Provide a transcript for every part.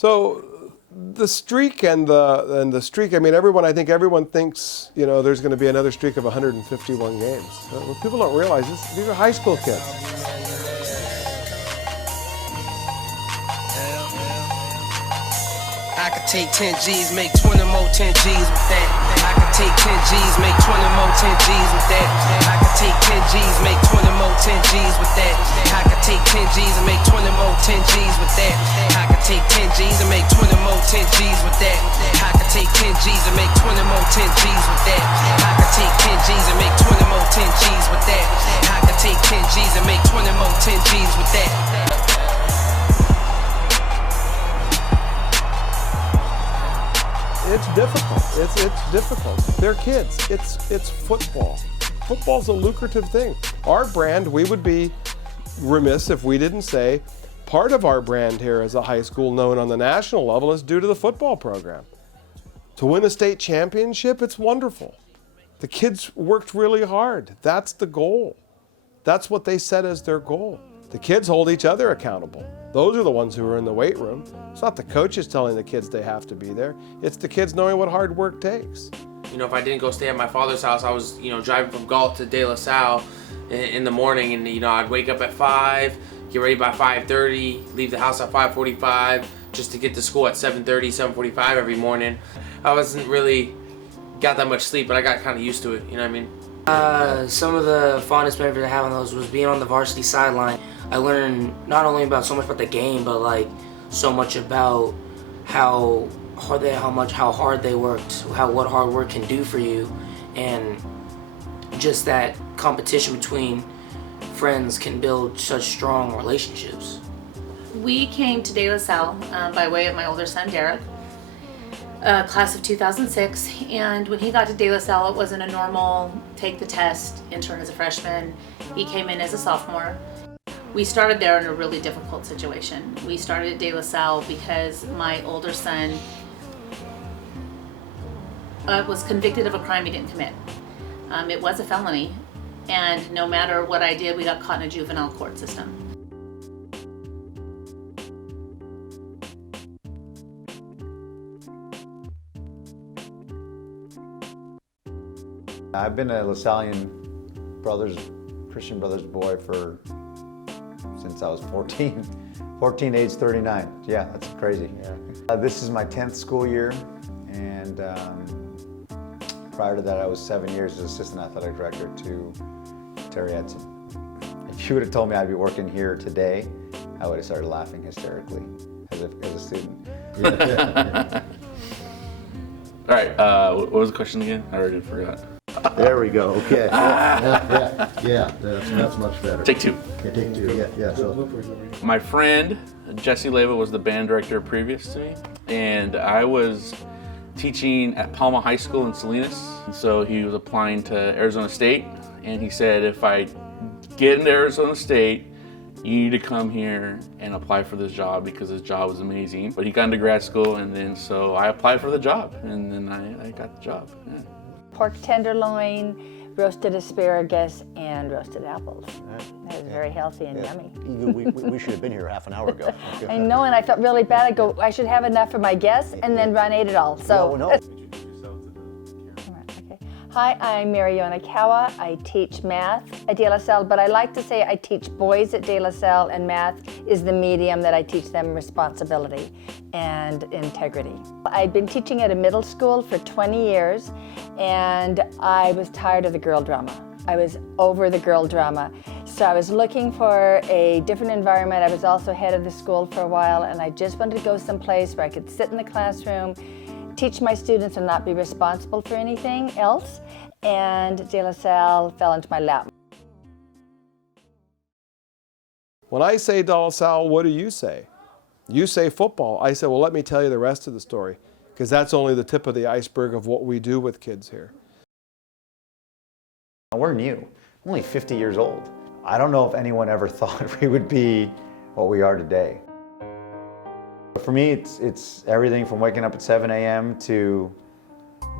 So the streak and the streak, I think everyone thinks, there's going to be another streak of 151 games. What people don't realize is these are high school kids. I could take 10 G's, make 20 more 10 G's with that. I could take 10 G's, make 20 more 10 G's with that. I could take 10 G's, make 20 more 10 G's with that. I could take 10 G's and make 20 more 10 G's with that. I could take 10 G's and make 20 more 10 G's with that. I could take 10 G's and make 20 more 10 G's with that. I could take 10 G's and make 20 more 10 G's with that. I could take 10 G's and make 20 more 10 G's with that. It's difficult. It's difficult. They're kids. It's football. Football's a lucrative thing. Our brand, we would be remiss if we didn't say part of our brand here as a high school known on the national level is due to the football program. To win a state championship, it's wonderful. The kids worked really hard. That's the goal. That's what they set as their goal. The kids hold each other accountable. Those are the ones who are in the weight room. It's not the coaches telling the kids they have to be there. It's the kids knowing what hard work takes. If I didn't go stay at my father's house, I was, driving from Galt to De La Salle in the morning, and, I'd wake up at 5, get ready by 5:30, leave the house at 5:45, just to get to school at 7:30, 7:45 every morning. I wasn't really got that much sleep, but I got kind of used to it, you know what I mean? Some of the fondest memories I have on those was being on the varsity sideline. I learned not only about so much about the game, but so much about how hard they worked, what hard work can do for you, and just that competition between friends can build such strong relationships. We came to De La Salle by way of my older son Derek, class of 2006, and when he got to De La Salle, it wasn't a normal take the test, intern as a freshman. He came in as a sophomore. We started there in a really difficult situation. We started at De La Salle because my older son was convicted of a crime he didn't commit. It was a felony, and no matter what I did, we got caught in a juvenile court system. I've been a LaSallian Christian Brothers boy since I was 14. 14, age 39. Yeah, that's crazy. Yeah. This is my 10th school year, and prior to that I was 7 years as assistant athletic director to Terry Edson. If you would have told me I'd be working here today, I would have started laughing hysterically as a student. All right, what was the question again? I already forgot. There we go. Okay. Yeah. That's much better. Take two. Okay, take two. Yeah. So, my friend Jesse Leva was the band director previous to me, and I was teaching at Palma High School in Salinas. And so he was applying to Arizona State, and he said, if I get into Arizona State, you need to come here and apply for this job because this job was amazing. But he got into grad school, and then so I applied for the job, and then I got the job. Yeah. Pork tenderloin, roasted asparagus, and roasted apples. That was very healthy and yummy. we should have been here half an hour ago. I know, and I felt really bad. I should have enough for my guests, and then Ron ate it all. So. No. Okay. Hi, I'm Mariona Kawa. I teach math at De La Salle, but I like to say I teach boys at De La Salle, and math is the medium that I teach them responsibility and integrity. I've been teaching at a middle school for 20 years, and I was tired of the girl drama. I was over the girl drama. So I was looking for a different environment. I was also head of the school for a while, and I just wanted to go someplace where I could sit in the classroom, teach my students and not be responsible for anything else. And De La Salle fell into my lap. When I say De La Salle, what do you say? You say football. I say, well, let me tell you the rest of the story, because that's only the tip of the iceberg of what we do with kids here. We're new, only 50 years old. I don't know if anyone ever thought we would be what we are today. For me, it's everything from waking up at 7 a.m. to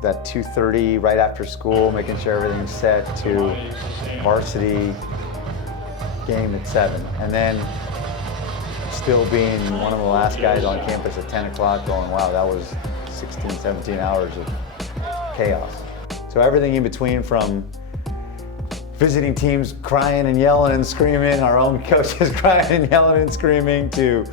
that 2:30 right after school, making sure everything's set, to varsity game at 7. And then Phil being one of the last guys on campus at 10 o'clock going, wow, that was 16, 17 hours of chaos. So everything in between, from visiting teams crying and yelling and screaming, our own coaches crying and yelling and screaming, to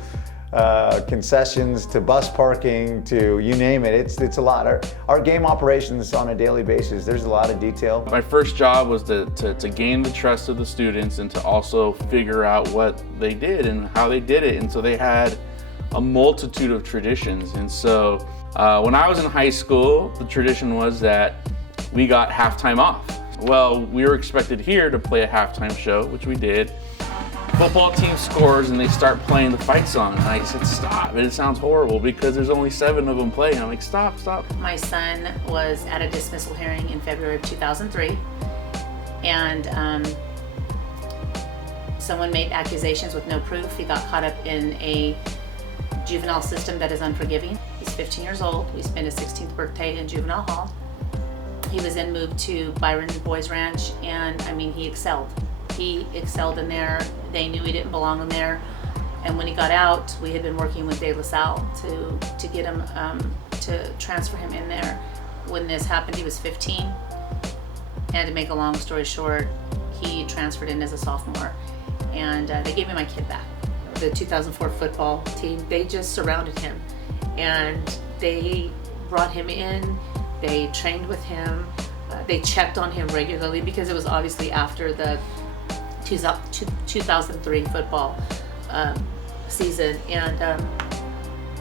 concessions, to bus parking, to you name it. It's a lot. Our game operations on a daily basis, there's a lot of detail. My first job was to gain the trust of the students and to also figure out what they did and how they did it. And so they had a multitude of traditions. And so when I was in high school, the tradition was that we got halftime off. Well, we were expected here to play a halftime show, which we did. Football team scores and they start playing the fight song. And I said, stop. And it sounds horrible because there's only 7 of them playing. I'm like, stop. My son was at a dismissal hearing in February of 2003. And someone made accusations with no proof. He got caught up in a juvenile system that is unforgiving. He's 15 years old. We spent his 16th birthday in juvenile hall. He was then moved to Byron Boys Ranch, and I mean, he excelled. He excelled in there. They knew he didn't belong in there. And when he got out, we had been working with De La Salle to get him, to transfer him in there. When this happened, he was 15. And to make a long story short, he transferred in as a sophomore. And they gave me my kid back. The 2004 football team, they just surrounded him. And they brought him in. They trained with him. They checked on him regularly because it was obviously after the 2003 football season, and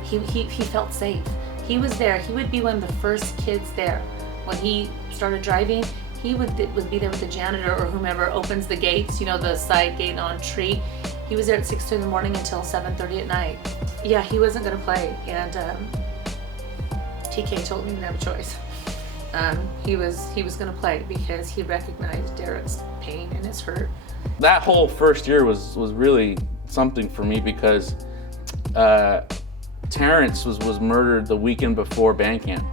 he felt safe. He was there. He would be one of the first kids there. When he started driving, he would be there with the janitor or whomever opens the gates, you know, the side gate on Tree. He was there at 6 in the morning until 7:30 at night. Yeah, he wasn't going to play, and TK told me he didn't have a choice. He was going to play because he recognized Derek's pain and his hurt. That whole first year was really something for me because Terrence was murdered the weekend before band camp.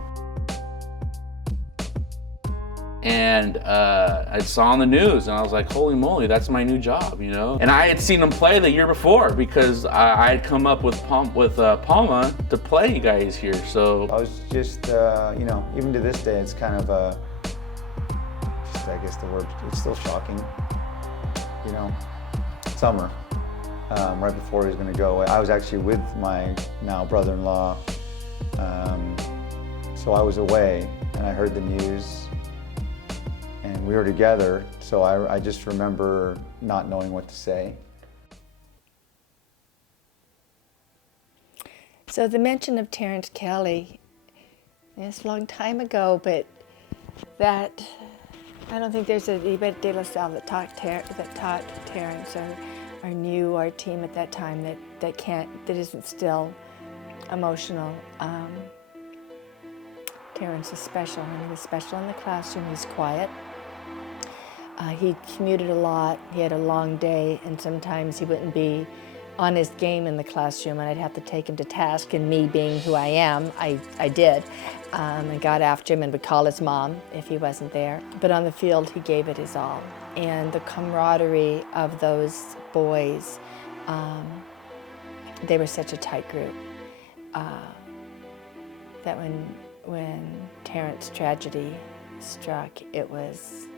And I saw on the news and I was like, holy moly, that's my new job, you know? And I had seen him play the year before because I had come up with Palma to play you guys here, so. I was just, you know, even to this day, it's kind of, just, I guess the word, it's still shocking, you know? Summer, right before he was gonna go away. I was actually with my now brother-in-law, so I was away and I heard the news. And we were together, so I just remember not knowing what to say. So the mention of Terrence Kelly, it's a long time ago, but that, I don't think there's anybody at De La Salle that taught Terrence or knew our team at that time that isn't still emotional. Terrence is special, and he was special in the classroom. He's quiet. He commuted a lot. He had a long day, and sometimes he wouldn't be on his game in the classroom, and I'd have to take him to task. And me being who I am, I did, and got after him and would call his mom if he wasn't there. But on the field, he gave it his all. And the camaraderie of those boys, they were such a tight group that when Terrence's tragedy struck, it was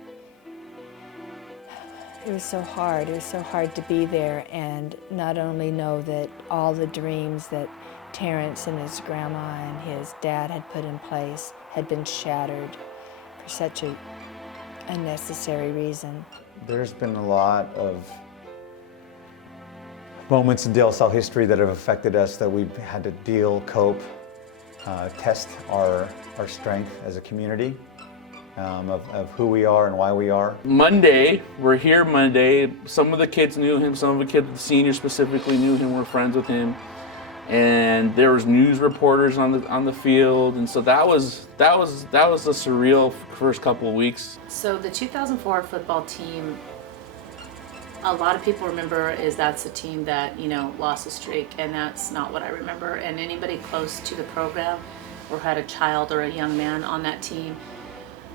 so hard. It was so hard to be there and not only know that all the dreams that Terrence and his grandma and his dad had put in place had been shattered for such a unnecessary reason. There's been a lot of moments in De La Salle history that have affected us that we've had to deal, cope, test our strength as a community. Of who we are and why we are. Monday, we're here Monday. Some of the kids knew him, some of the kids, the seniors specifically knew him, were friends with him. And there was news reporters on the field, and so that was a surreal first couple of weeks. So the 2004 football team, a lot of people remember that's a team that, you know, lost a streak, and that's not what I remember. And anybody close to the program or had a child or a young man on that team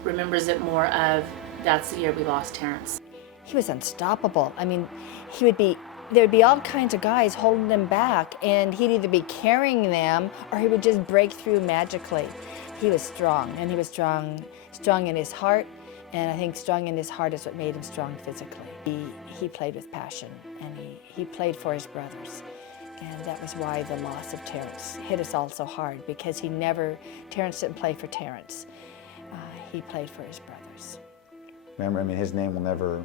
remembers it more of, that's the year we lost Terrence. He was unstoppable. I mean, he would be there'd be all kinds of guys holding them back, and he'd either be carrying them or he would just break through magically. He was strong, and he was strong in his heart, and I think strong in his heart is what made him strong physically. He played with passion, and he played for his brothers. And that was why the loss of Terence hit us all so hard, because Terence didn't play for Terence. He played for his brothers. Remember, I mean, his name will never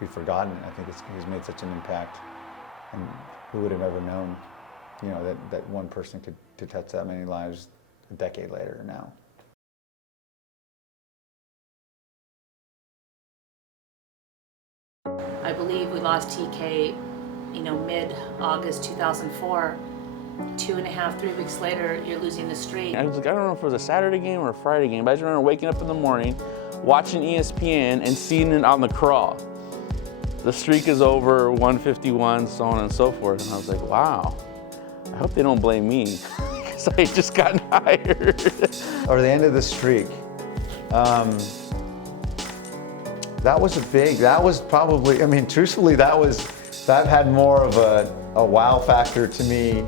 be forgotten. I think he's made such an impact. And who would have ever known, you know, that one person could touch that many lives a decade later now. I believe we lost TK, mid-August 2004. 2.5, 3 weeks later, you're losing the streak. I was like, I don't know if it was a Saturday game or a Friday game, but I just remember waking up in the morning, watching ESPN, and seeing it on the crawl. The streak is over, 151, so on and so forth. And I was like, wow, I hope they don't blame me, because I had just gotten hired. Or the end of the streak. That was probably, I mean, truthfully, that had more of a wow factor to me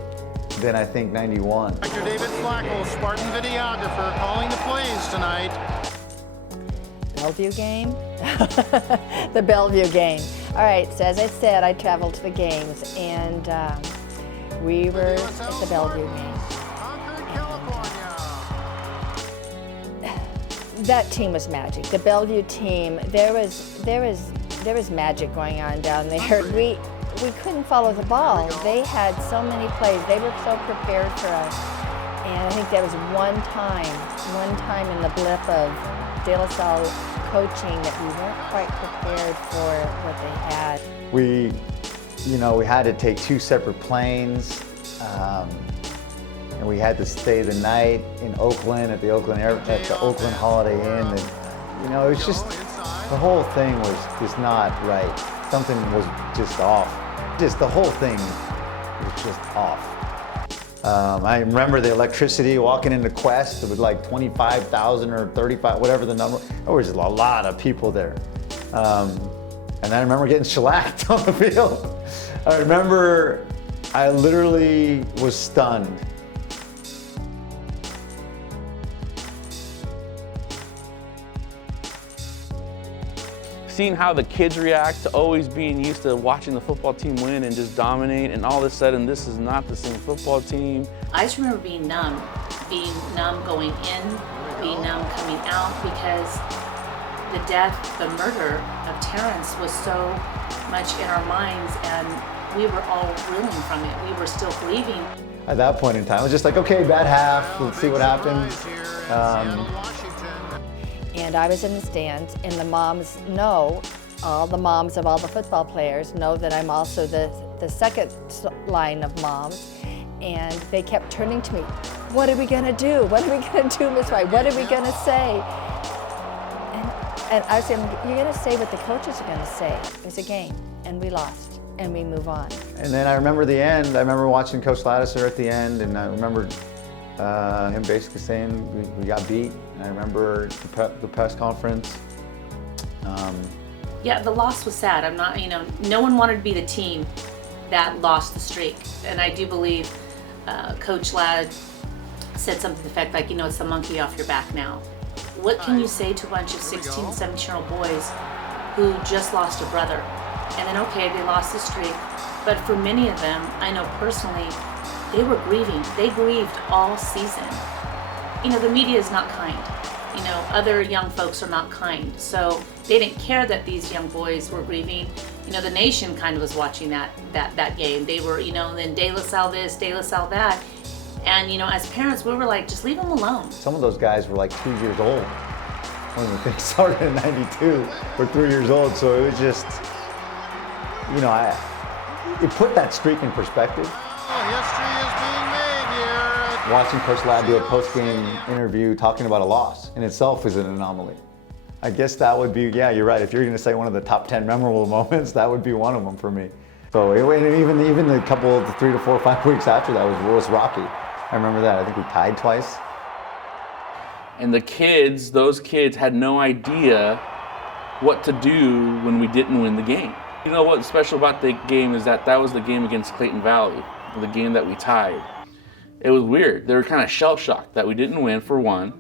than I think 91. Dr. David Flacco, Spartan videographer, calling the plays tonight. Bellevue game? The Bellevue game. All right, so as I said, I traveled to the games, and we were at the Bellevue game. That team was magic. The Bellevue team, there was magic going on down there. We couldn't follow the ball. They had so many plays. They were so prepared for us. And I think that was one time in the blip of De La Salle coaching that we weren't quite prepared for what they had. We had to take 2 separate planes, and we had to stay the night in Oakland at the Oakland Holiday Inn. And, it was just, the whole thing was just not right. Something was just off. Just the whole thing was just off. I remember the electricity walking into Quest with like 25,000 or 35, whatever the number. There was a lot of people there. And I remember getting shellacked on the field. I remember I literally was stunned. Seeing how the kids react to always being used to watching the football team win and just dominate, and all of a sudden this is not the same football team. I just remember being numb going in, being numb coming out, because the death, the murder of Terence was so much in our minds, and we were all reeling from it. We were still grieving. At that point in time, I was just like, okay, bad half, let's see what happens. And I was in the stands, and the moms know, all the moms of all the football players know that I'm also the second line of moms, and they kept turning to me, what are we gonna do? What are we gonna do, Miss White? What are we gonna say? And I was saying, you're gonna say what the coaches are gonna say. It's a game, and we lost, and we move on. And then I remember the end. I remember watching Coach Ladisser at the end, and I remember him basically saying we got beat. And I remember the press conference. Yeah, the loss was sad. I'm not, no one wanted to be the team that lost the streak. And I do believe Coach Ladd said something to the effect like, it's the monkey off your back now. What can you say to a bunch of 16, 17-year-old boys who just lost a brother? And then, okay, they lost the streak. But for many of them, I know personally, they were grieving. They grieved all season. The media is not kind. Other young folks are not kind. So they didn't care that these young boys were grieving. The nation kind of was watching that game. They were, then De La Salle this, De La Salle that. And, as parents, we were like, just leave them alone. Some of those guys were like 2 years old when the thing started in '92, or 3 years old. So it was just, it put that streak in perspective. History is being made here. Watching Coach Ladd do a post-game interview talking about a loss in itself is an anomaly. I guess that would be, yeah, you're right. If you're going to say one of the top 10 memorable moments, that would be one of them for me. So even the couple of 3 to 4 or 5 weeks after that was rocky. I remember that. I think we tied twice. And those kids had no idea what to do when we didn't win the game. You know what's special about the game is that was the game against Clayton Valley, the game that we tied. It was weird. They were kind of shell-shocked that we didn't win, for one.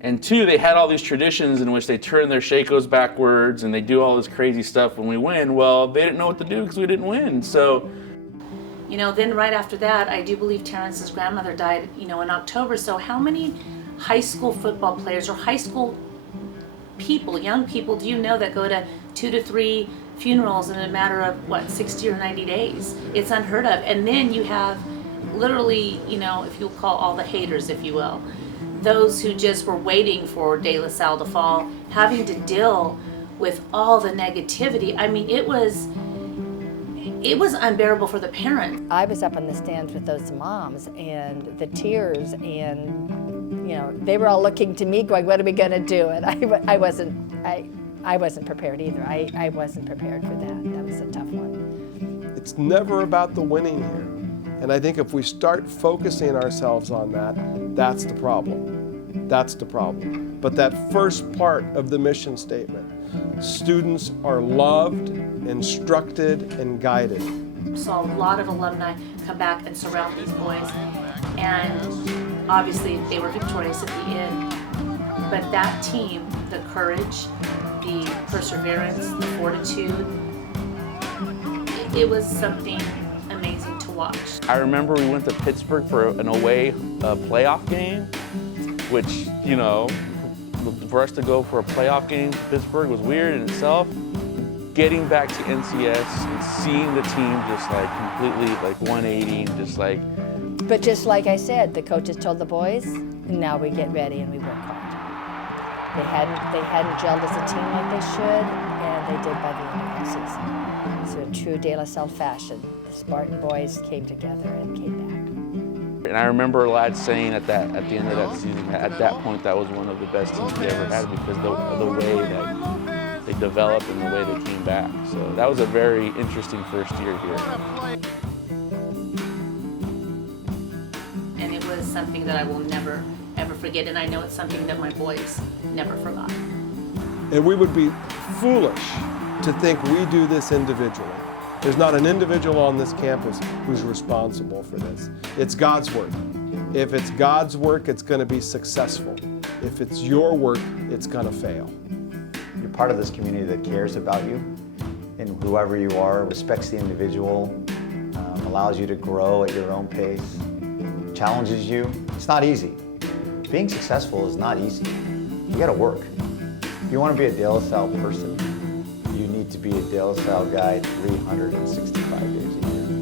And two, they had all these traditions in which they turn their shakos backwards and they do all this crazy stuff when we win. Well, they didn't know what to do because we didn't win. So, you know, then right after that, I do believe Terence's grandmother died, you know, in October. So how many high school football players or high school people, young people, do you know that go to 2 to 3 funerals in a matter of, 60 or 90 days? It's unheard of. And then you have literally, you know, if you'll call all the haters, if you will, those who just were waiting for De La Salle to fall, having to deal with all the negativity. I mean, it was unbearable for the parents. I was up on the stands with those moms and the tears, and you know, they were all looking to me going, what are we going to do? And I wasn't prepared either. I wasn't prepared for that. That was a tough one. It's never about the winning here. And I think if we start focusing ourselves on that, that's the problem. That's the problem. But that first part of the mission statement, students are loved, instructed, and guided. Saw a lot of alumni come back and surround these boys. And obviously they were victorious at the end. But that team, the courage, the perseverance, the fortitude, it was something amazing to watch. I remember we went to Pittsburgh for an away playoff game, which, you know, for us to go for a playoff game to Pittsburgh was weird in itself. Getting back to NCS and seeing the team just like completely like 180, just like. But just like I said, the coaches told the boys, now we get ready and we work hard. They hadn't gelled as a team like they should, and they did by the end of the season. So in true De La Salle fashion, the Spartan boys came together and came back. And I remember lads saying at the end of that season, at that point, that was one of the best teams they ever had because of the way that they developed and the way they came back. So that was a very interesting first year here. And it was something that I will never, ever forget. And I know it's something that my boys never forgot. And we would be foolish to think we do this individually. There's not an individual on this campus who's responsible for this. It's God's work. If it's God's work, it's going to be successful. If it's your work, it's going to fail. You're part of this community that cares about you, and whoever you are, respects the individual, allows you to grow at your own pace, challenges you. It's not easy. Being successful is not easy. You got to work. If you want to be a De La Salle person, you need to be a De La Salle guy 365 days a year.